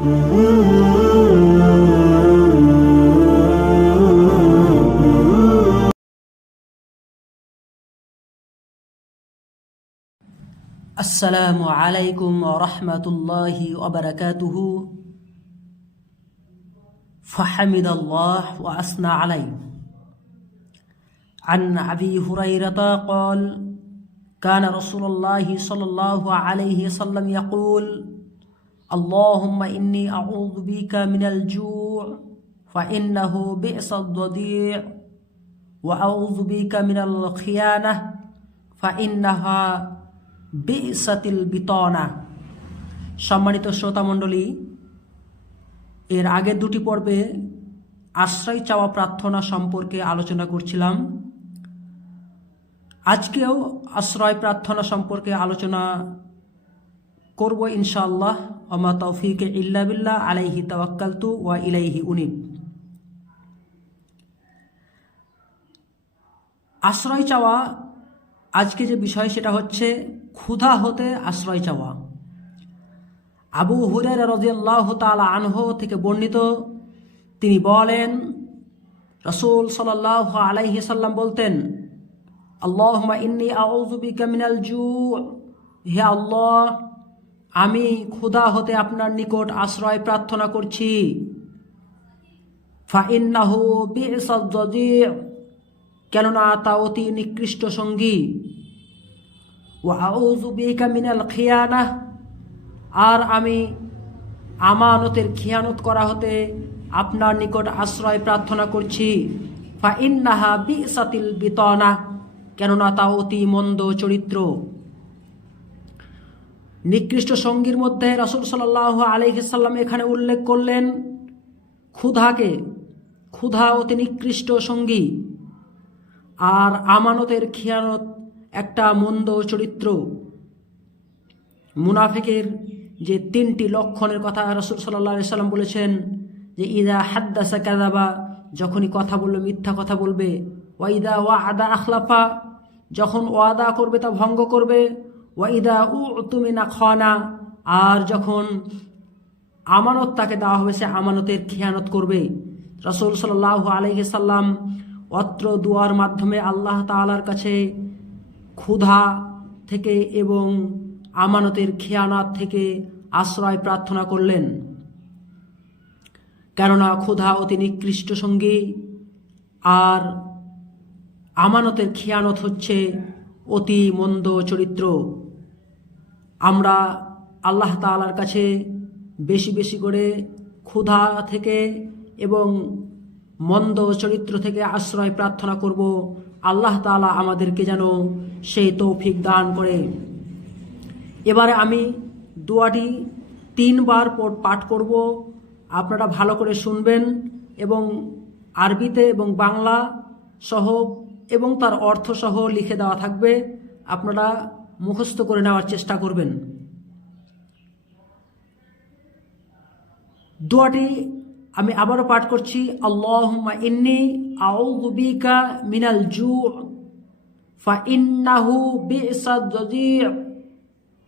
السلام عليكم ورحمة الله وبركاته. فحمد الله وأثنى عليه. عن أبي هريرة قال كان رسول الله صلى الله عليه وسلم يقول اللهم إني أعوذ بك من الجوع فإنه بئس الضديع وأعوذ بك من الخيانة فإنها বিসাতিল বিতনা সম্মানিত শ্রোতা মণ্ডলী এর আগের দুটি পর্বে আশ্রয় চাওয়া প্রার্থনা সম্পর্কে আলোচনা করছিলাম আজকেও আশ্রয় প্রার্থনা সম্পর্কে আলোচনা করব ইনশাআল্লাহ। অমা তৌফিক ইল্লা বিল্লাহ, আলাইহি তাওয়াক্কালতু ওয়া ইলাইহি উনিব। আশ্রয় চাওয়া, আজকে যে বিষয় সেটা হচ্ছে ক্ষুধা হতে আশ্রয় চাওয়া। আবু হুরের রাজিয়াল্লাহ তালা আনহ থেকে বর্ণিত, তিনি বলেন, রসুল সাল্লাহ আলাইহি সাল্লাম বলতেন আল্লাহ ইন্নি আউজুবিকা মিনাল জু। হে আল্লাহ আমি ক্ষুধা হতে আপনার নিকট আশ্রয় প্রার্থনা করছি। কেননা তা অতি নিকৃষ্ট সঙ্গী। ও আউজুবিকা মিনাল খিয়ানা আর আমি আমানতের খিয়ানত করা হতে আপনার নিকট আশ্রয় প্রার্থনা করছি। ফা ইন্নাহা বিসাতিল বিতনা কেননা তা অতি মন্দ চরিত্র। নিকৃষ্ট সঙ্গীর মধ্যে রসুল সাল্লাহ আলহিসাল্লাম এখানে উল্লেখ করলেন, ক্ষুধাকে, ক্ষুধা অতি নিকৃষ্ট সঙ্গী, আর আমানতের খিয়ানত একটা মন্দ চরিত্র। মুনাফিকের যে তিনটি লক্ষণের কথা রসুল সাল্লাহ সাল্লাম বলেছেন, যে ইদা হাদ্দাসা কাদাবা যখনই কথা বলবে, মিথ্যা কথা বলবে ওয়াইদা ওয়া আদা আখলাফা, যখন ওয়াদা করবে তা ভঙ্গ করবে ওয়াইদা উ তুমি না খানা, আর যখন আমানত তাকে দেওয়া হবে, সে আমানতের খেয়ানত করবে। রসুল সাল্লাহ আলহি সাল্লাম অত্র দুয়ার মাধ্যমে আল্লাহ তালার কাছে ক্ষুধা থেকে এবং আমানতের খেয়ানাত থেকে আশ্রয় প্রার্থনা করলেন। কেননা ক্ষুধা অতি নিকৃষ্ট সঙ্গী, আর আমানতের খেয়ানত হচ্ছে অতি মন্দ চরিত্র। আমরা আল্লাহ তালার কাছে বেশি বেশি করে ক্ষুধা থেকে এবং মন্দ চরিত্র থেকে আশ্রয় প্রার্থনা করব। আল্লাহ তালা আমাদেরকে যেন সেই তৌফিক দান করে। এবারে আমি দোয়াটি তিনবার পাঠ করব। আপনারা ভালো করে শুনবেন এবং আরবিতে এবং বাংলা সহ এবং তার অর্থ সহ লিখে দেওয়া থাকবে। আপনারা মুখস্থ করে নেওয়ার চেষ্টা করবেন দোয়াটি আমি আবারও পাঠ করছি আল্লাহুম্মা ইন্নি আউযু বিকা মিনাল জু ফা ইন্নাহু বিসাদ জাজি'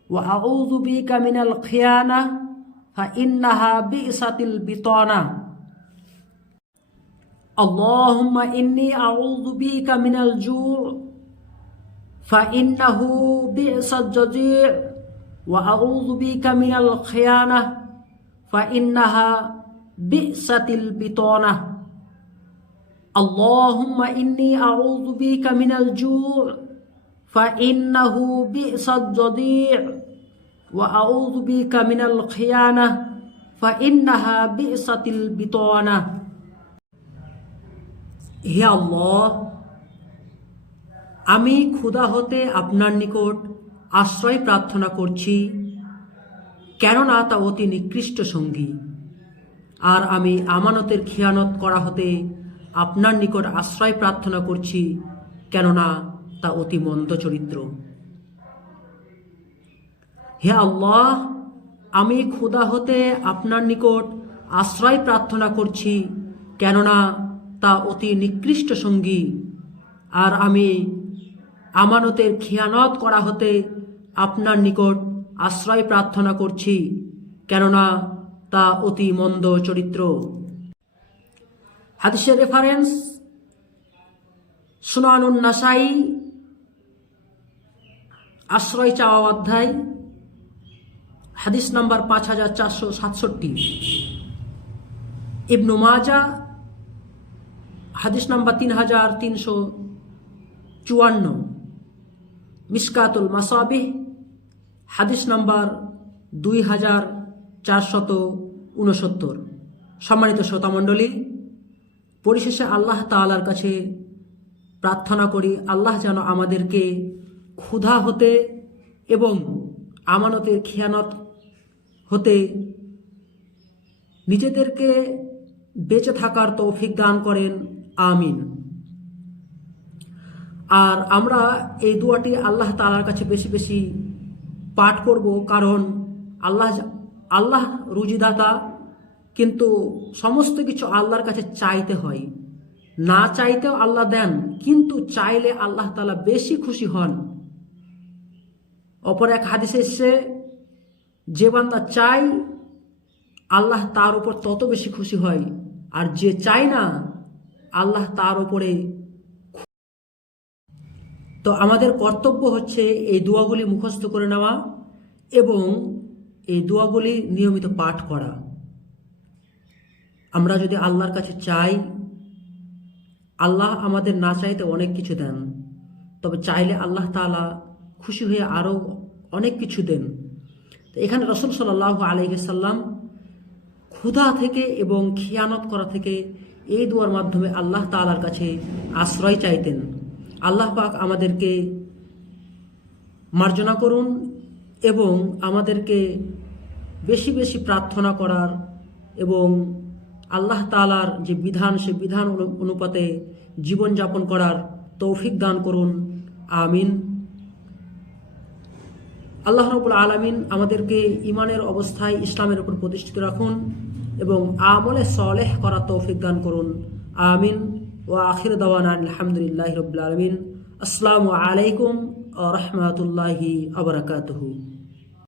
ওয়া আউযু বিকা মিনাল খিয়ানা ফা ইন্নাহা বিসাতিল বিতানা اللهم إني أعوذ بك من الجوع فإنه بئس الجزيع وأعوذ بك من الخيانة فإنها بئسة البطانة. اللهم إني أعوذ بك من الجوع فإنه بئس الجديع وأعوذ بك من الخيانة فإنها بئسة البطانة. يا الله আমি ক্ষুধা হতে আপনার নিকট আশ্রয় প্রার্থনা করছি, কেননা তা অতি নিকৃষ্ট সঙ্গী। আর আমি আমানতের খেয়ানত করা হতে আপনার নিকট আশ্রয় প্রার্থনা করছি, কেননা তা অতি মন্দ চরিত্র। হে আল্লাহ, আমি ক্ষুদা হতে আপনার নিকট আশ্রয় প্রার্থনা করছি, কেননা তা অতি নিকৃষ্ট সঙ্গী। আর আমি আমানতের খেয়ানত করা হতে আপনার নিকট আশ্রয় প্রার্থনা করছি, কেননা তা অতি মন্দ চরিত্র। হাদিসের রেফারেন্স সুনানুন নাসাই, আশ্রয় চাওয়া অধ্যায়, হাদিস নাম্বার পাঁচ হাজার চারশো সাতষট্টি। ইবনু মাজা, হাদিস নাম্বার তিন হাজার তিনশো চুয়ান্ন। মিসকাতুল মাসাবিহ, হাদিস নাম্বার দুই হাজার চারশত উনসত্তর। সম্মানিত শ্রোতামণ্ডলী, পরিশেষে আল্লাহ তালার কাছে প্রার্থনা করি, আল্লাহ যেন আমাদেরকে ক্ষুধা হতে এবং আমানতের খেয়ানত হতে নিজেদেরকে বেঁচে থাকার তৌফিক দান করেন, আমিন। আর আমরা এই দোয়াটি আল্লাহ তালার কাছে বেশি বেশি পাঠ করব কারণ আল্লাহ আল্লাহ রুজিদাতা, কিন্তু সমস্ত কিছু আল্লাহর কাছে চাইতে হয়। না চাইতেও আল্লাহ দেন, কিন্তু চাইলে আল্লাহ তালা বেশি খুশি হন। অপর এক হাদিসে এসছে, যে বান্দা চাই আল্লাহ তার উপর তত বেশি খুশি হয়। আর যে চায় না, আল্লাহ তার উপরে তো আমাদের কর্তব্য হচ্ছে এই দোয়াগুলি মুখস্থ করে নেওয়া এবং এই দোয়াগুলি নিয়মিত পাঠ করা। আমরা যদি আল্লাহর কাছে চাই, আল্লাহ আমাদের না চাইতে অনেক কিছু দেন, তবে চাইলে আল্লাহ তাআলা খুশি হয়ে আরও অনেক কিছু দেন। তো এখানে রসুল সাল্লাহ আলহিসাল্লাম ক্ষুধা থেকে এবং খিয়ানত করা থেকে এই দুয়ার মাধ্যমে আল্লাহ তাআলার কাছে আশ্রয় চাইতেন। আল্লাহ পাক আমাদেরকে মার্জনা করুন এবং আমাদেরকে বেশি বেশি প্রার্থনা করার এবং আল্লাহ তাআলার যে বিধান, সে বিধান অনু- অনুপাতে জীবনযাপন করার তৌফিক দান করুন। আমিন। আল্লাহ রবুল আলমিন আমাদেরকে ইমানের অবস্থায় ইসলামের উপর প্রতিষ্ঠিত রাখুন এবং আমলে সলেহ করা তৌফিক দান করুন। আমিন। وآخر دوانا الحمد لله رب العالمين. السلام عليكم ورحمة الله وبركاته.